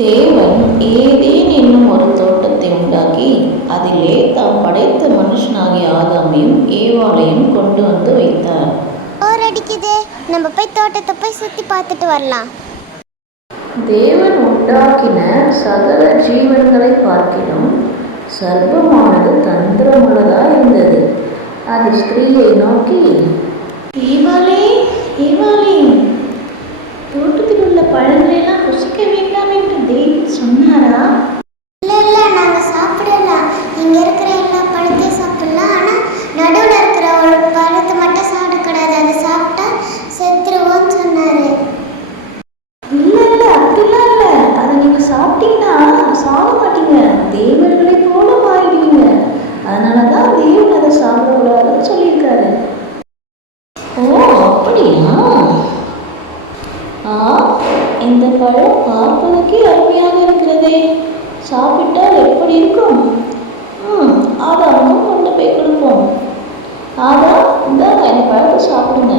தேவன் ஏதேன் என்னும் ஒரு தோட்டத்தை உண்டாக்கி அதிலே தாம் படைத்த மனுஷனாகிய ஆதாமையும் ஏவாளையும் கொண்டு வந்து வைத்தார். போர் அடிக்குதே, நம்ம போய் தோட்டத்தை போய் சுத்தி பார்த்துட்டு வரலாம். தேவன் உண்டாக்கின சகல ஜீவன்களை பார்க்கிலும் சர்ப்பமானது தந்திரமுள்ளதாக இருந்தது. அது ஸ்திரீயை நோக்கி, ஏவாளே ஏவாளே, தோட்டத்தில் உள்ள பழங்களெல்லாம் புசிக்க வேண்டாம் என்று தேவன் சொன்னாரா? இல்லை, நாங்கள் சாப்பிடலாம். இங்கே இருக்கிற எல்லா பழத்தையும் சாப்பிடலாம். ஆனால் நடுவில் இருக்கிற ஒரு பழத்தை மட்டும் சாப்பிடக்கூடாது. அதை சாப்பிட்டா செத்துருவோன்னு சொன்னார். இல்லை, அப்படிலாம் இல்லை. அதை நீங்கள் சாப்பிட்டீங்கன்னா சாக மாட்டீங்க, தேவர்களை போல மாறிடுவீங்க. அதனால தான் தேவன் அதை சாப்பிடக்கூடாதுன்னு சொல்லியிருக்காரு. ஓ, அப்படியா? இந்த பழம் பார்ப்பதற்கே அருமையாக இருக்கிறதே, சாப்பிட்டால் எப்படி இருக்கும்? ஆதாமும் கொண்டு போய் கொடுப்போம். ஆதாம், இந்தாங்க இந்த பழத்தை சாப்பிடுங்க.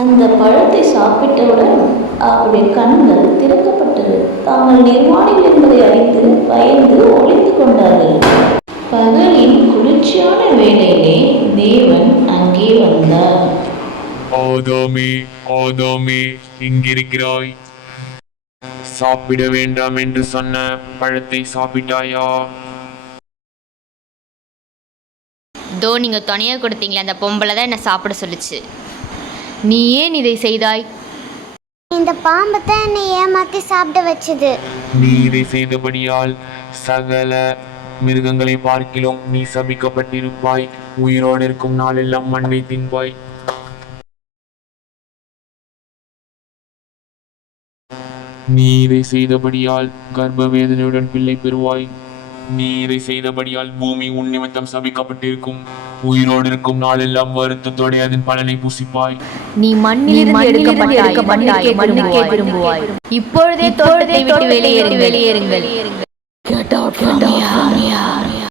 அந்த பழத்தை சாப்பிட்டவுடன் அவருடைய கண்கள் திறக்கப்பட்டது. தாங்கள் நிர்வாணிகள் என்பதை அறிந்து பயந்து ஒளிந்து கொண்டார்கள். பகலின் குளிர்ச்சியான வேளையிலே தேவன் அங்கே வந்தார். ஆதாமே ஆதாமே, எங்கிருக்கிறாய்? சாப்பிட வேண்டாம் என்று சொன்ன பழத்தை சாப்பிட்டாயா? தோ நீங்கள் துணையாக கொடுத்தீங்களே அந்த பொம்பளை தான் என்னை சாப்பிட சொல்லுச்சு. நீ ஏன் இதை செய்தாய்? இந்த பாம்பை தான் என்னை ஏமாற்றி சாப்பிட வச்சுது. நீ இதை செய்தபடியால் சகல மிருகங்களை பார்க்கிலும் நீ சபிக்கப்பட்டிருப்பாய். உயிரோடு இருக்கும் நாளெல்லாம் மண்ணை தின்பாய். நீ இதை செய்தபடியால் கர்ப்ப வேதனையுடன் பிள்ளை பெறுவாய். நீ இதை செய்தபடியால் பூமி உன் நிமித்தம் சபிக்கப்பட்டிருக்கும். உயிரோடு இருக்கும் நாளெல்லாம் வருத்தத்தோടെ அதன் பலனை புசிப்பாய். நீ மண்ணிலிருந்து எடுக்கப்பட்டாய், மண்ணுக்கே திரும்புவாய். இப்பொழுதே தோட்டத்தை விட்டு வெளியேறுங்கள்.